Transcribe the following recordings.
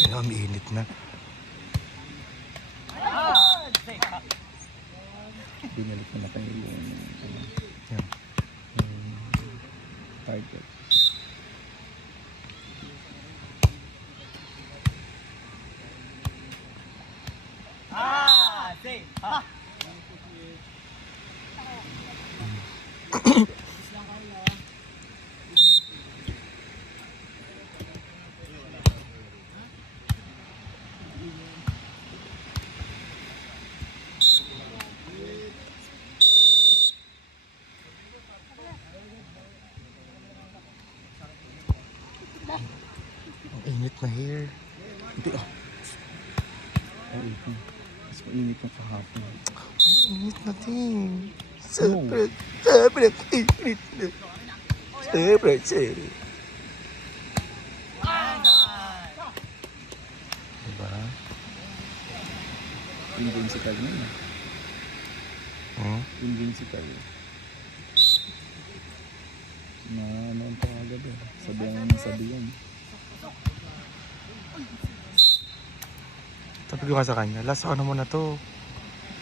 Kaya umiinit na. Binalik na kayo yung Yan. target. Ang init na here. Hindi ay, mas mainit yung kahapon. Ang init na din. Sobrang init na. Sobrang init. Diba? Invincible na yun. Invincible. Na ano ang pangagabi. Sabihan. Sabi ko nga sa kanya, last ano mo na to.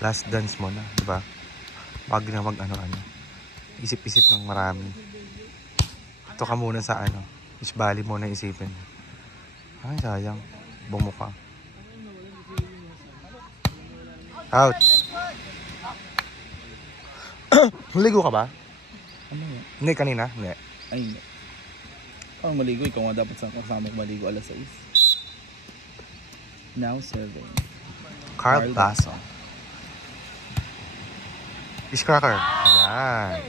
Last dance mo na, diba? Wag na ano-ano. Isip-isip ng marami. Ito ka muna sa ano. Isbali mo na isipin. Ay, sayang. Bumuka. Out. Maligo ka ba? Ano nga? Hindi, kanina. Hindi. Ay, hindi. Ang maligo, ikaw nga dapat sa kasama maligo alas 6. Now serving. Carl Basso. Fish cracker. Ayan.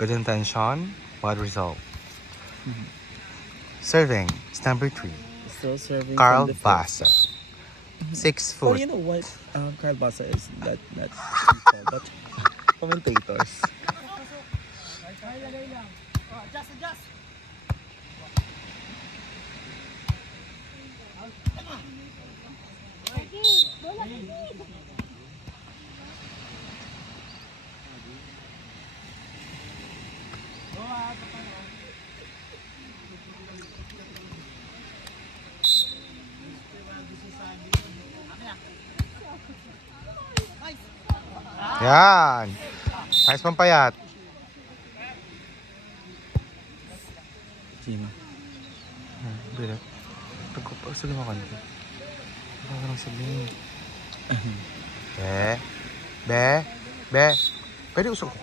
Good intention. Bad result. Serving. It's number 3. Still serving Carl from the Basso. 6 Oh, foot. you know what? Carl Basa is not people, but commentators. Yan. Ayos pampayat. Sino? Bilat. Pagkupag mo kanito. Ano ka nang sabihin? Be. Pwede usok ko.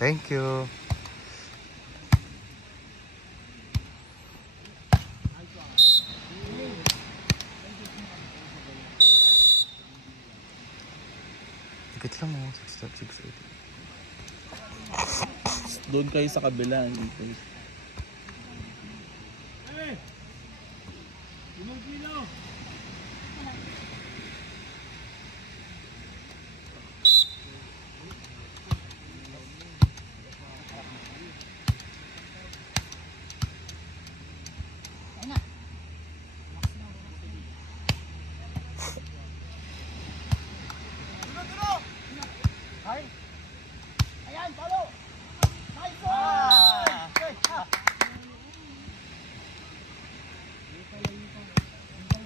Thank you. Tikit lang mo. 6.680. Doon kayo sa kabila. Okay.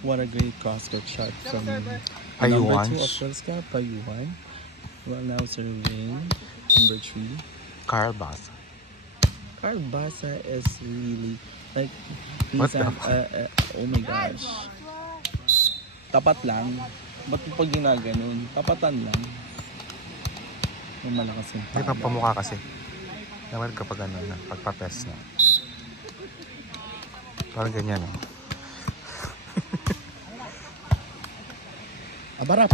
What a great cross-court shot from number 2 of Pelska, Payuan. Well, now serving number 3. Carl Basso. Carl Basa is really like What he's oh my gosh. Tapat lang. Ba't mo pag ginaganon? Tapatan lang. May malakas yung Hindi pa pamukha kasi. Naman kapag ano na, pagpapes na. Parang ganyan, no? Para.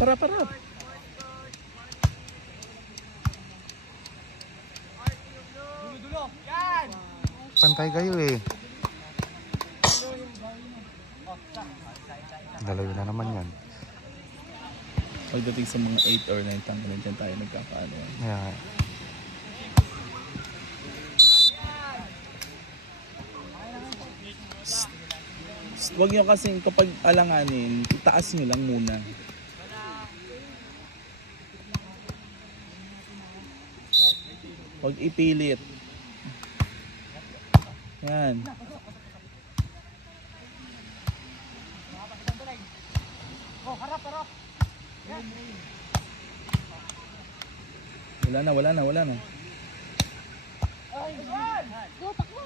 Pantay kayo eh. Dalayo na naman yan. Pagdating sa mga 8 or 9 tanggalan dyan tayo nagkakaano. Yeah. Huwag nyo kasi kapag alanganin, itaas nyo lang muna. Huwag ipilit. Yan. Wala na.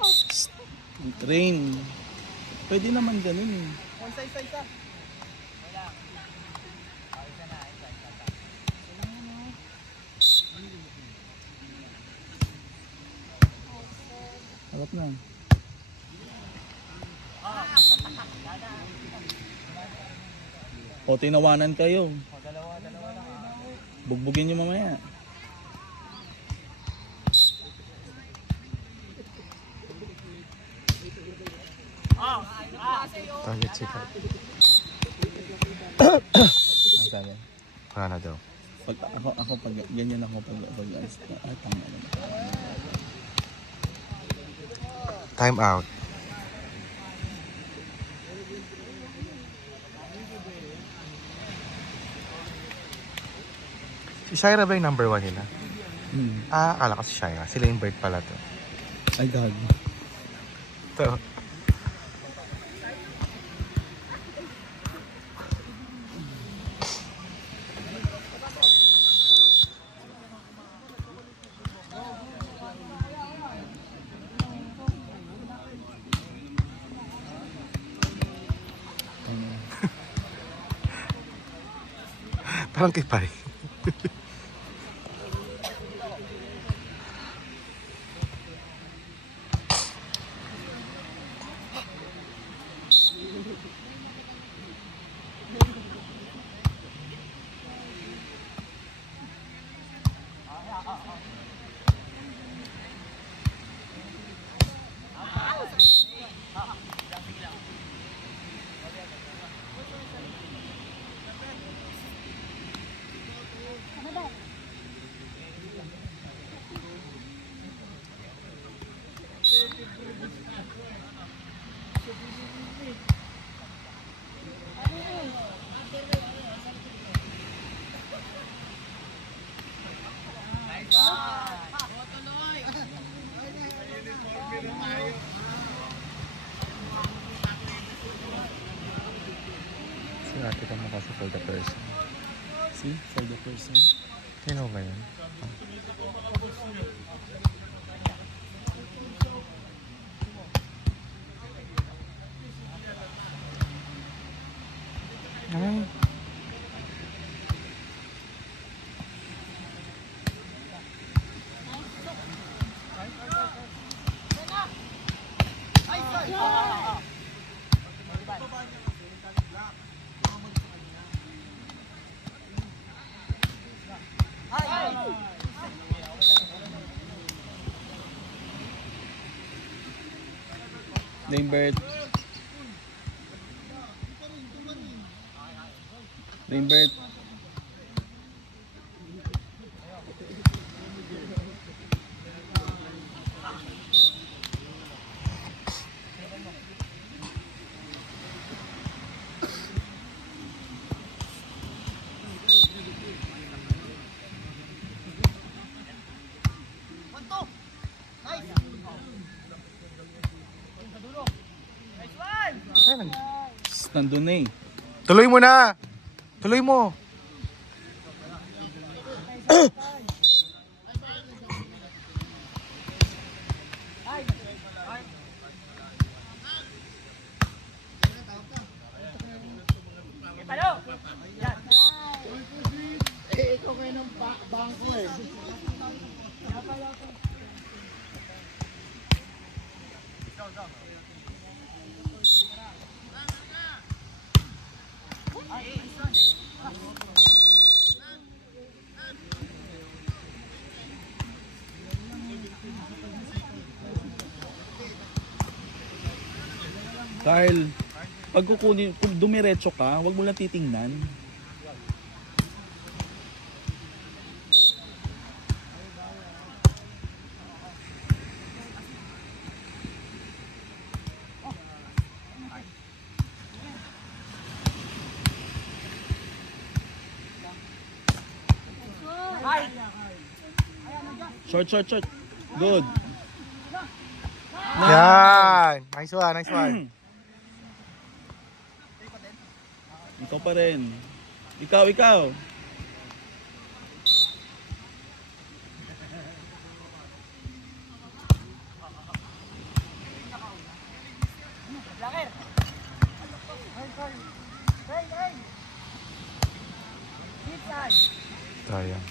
Shh. Rain. Pwede naman ganun eh. Harap na. O, tinawanan kayo. Bugbugin nyo mamaya. Target sikat. Ang sabi. Wala na daw. Pag ako pag ganyan ako pag tama na. Time out. Si Shira ba yung number 1 nila? Akala ko si Shira. Sila yung bird pala to. Ay, gag. Ito. Parang kay Pai. Si ate ka mukha sa for the person. See? For the person. Sino ba yun? Ay. Lambert. Lambert. Ay, Nandun na eh. tuloy mo na! Tuloy mo! Carl, pag kukunin, kung dumiretso ka, huwag mo lang titingnan. Short, short, short. Good. Yan! Nice one, nice one. Ikaw pa rin. Ikaw, ikaw. Sayang.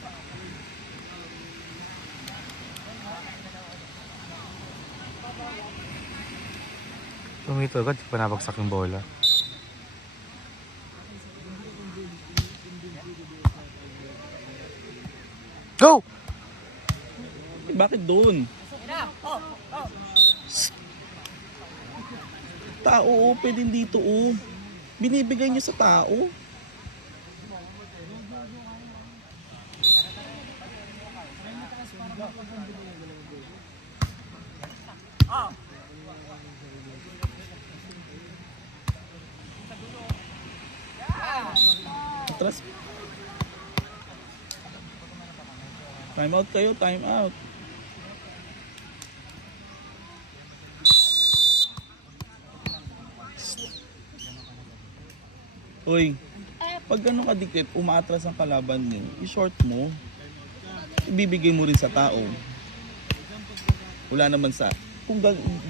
Tumito agad, di pa nabagsak yung bola. Go! Eh, bakit doon? Tao, oh, pwedeng dito, oh. Binibigay niyo sa tao. Atras. Time out kayo, time out. Uy, pag gano'n kadikit, umaatras ang kalaban niyo, i-short mo. Ibibigay mo rin sa tao. Wala naman sa, kung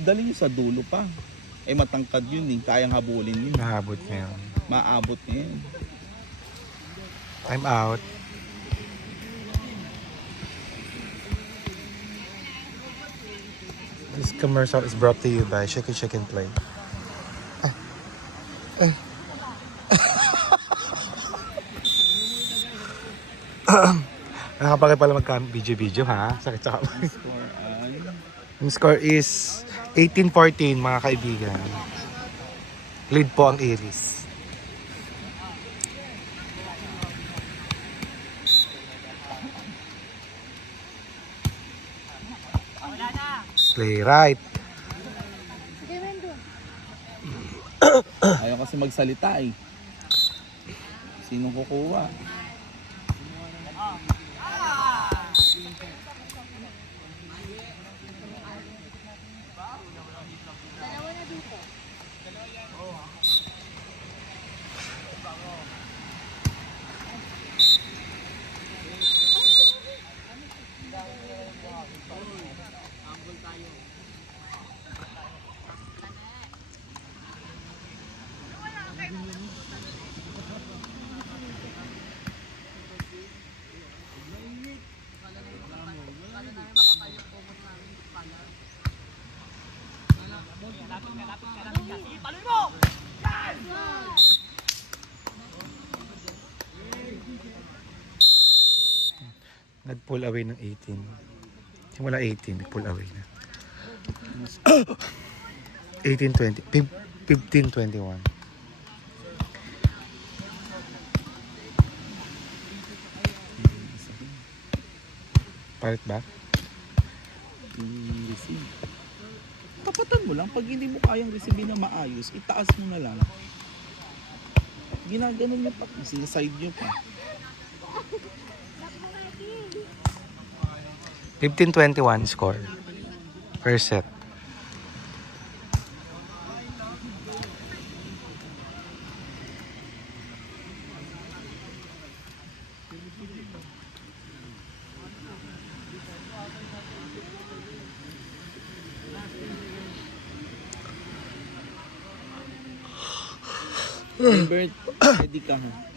dali nyo sa dulo pa, eh matangkad yun eh, kayang habulin yun. Nahabot niya yun. Maabot niya yun. Time out. This commercial is brought to you by Chicken Chicken Play. Nakapagay pala magka-video ha. Sakit sa kamay. Score ay... Yung score is 18-14 mga kaibigan. Lead po ang Iris. Play right. Ayaw kasi magsalita eh. Sinong kukuha? Nag-pull away ng 18. Simula 18, nag-pull away na. 18-20. 15-21. Palit ba? Receive. Tapatan mo lang. Pag hindi mo kayang receive na maayos, itaas mo na lang. Ginaganon nyo pa. Sinaside nyo pa. 15-21 score. First set. Remember, ready ka ha.